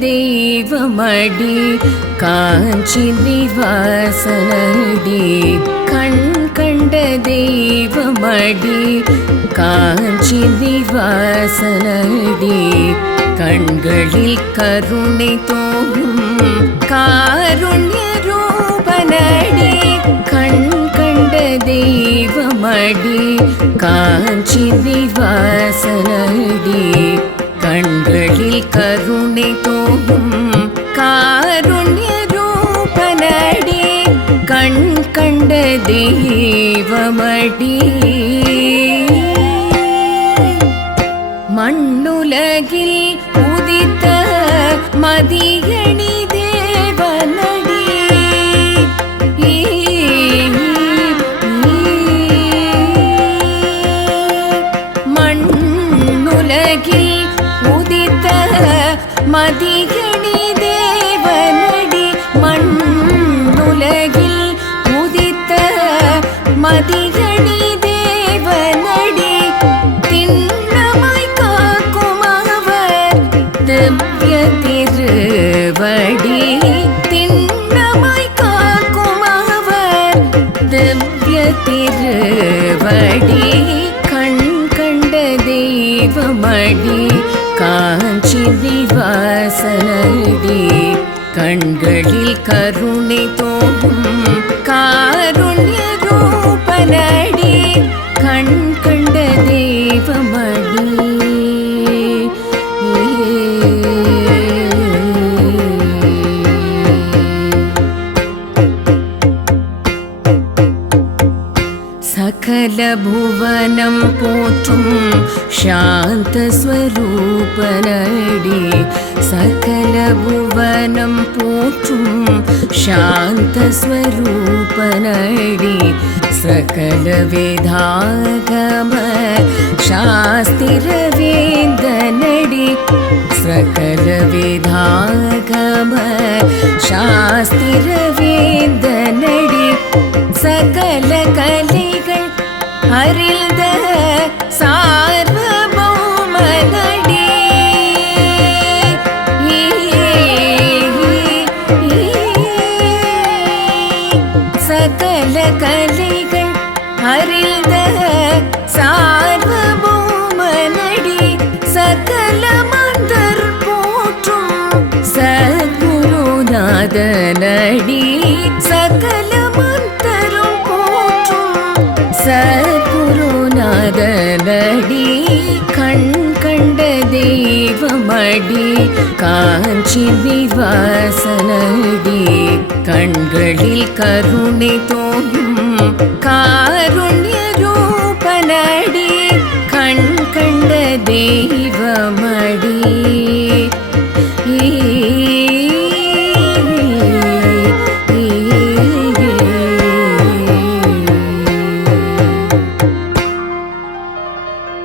தெய்வமடி காஞ்சி நிவாசனடி கண் கண்ட தெய்வமடி காஞ்சி நிவாசனடி கண்களில் கருணை தோயும் காருண்ய ரூபனடி கண் கண்ட தெய்வமடி காஞ்சி நிவாசனடி கண்களில் கருணை தோயும் காருண்ய ரூபனடி கண் கண்ட தெய்வமடி மண்ணுலகில் உதித்த மதியணி தேவனடி மண்ணுலகில் உதித்த மதியணி தேவனடி மண்ணுலகில் உதித்த மதியணி தேவனடி திண்ணமாய் காக்கும் அவர் திவ்ய திருவடி திண்ணமாய் காக்கும் அவர் திவ்ய திருவடி கண் கண்ட தெய்வமடி காஞ்சி நிவாசனடி கண்களில் கருணை தோயும் காருண்ய ரூபனடி கண் கண்ட தெய்வமடி சகல புவனம் போற்றும் சாந்த ஸ்வரூபனடி சகல புவனம் போற்றும் சாந்த ஸ்வரூபனடி சகல வேதாகம சாஸ்திர வேந்தனடி சகல வேதாகம சாஸ்திர வேந்தனடி சகல கலைகள் அறிந்த சார்வபௌமனடி சகல கலைகள் அறிந்த சார்வபௌமனடி சகல மந்தர் போற்றும் சத்குருநாதனடி சகல மந்தரும் போற்றும் சத்குருநாதனடி கண் கண்ட தெய்வமடி காஞ்சி நிவாசனடி கண்களில் கருணை தோயும் காருண்ய ரூபனடி கண் கண்ட தெய்வமடி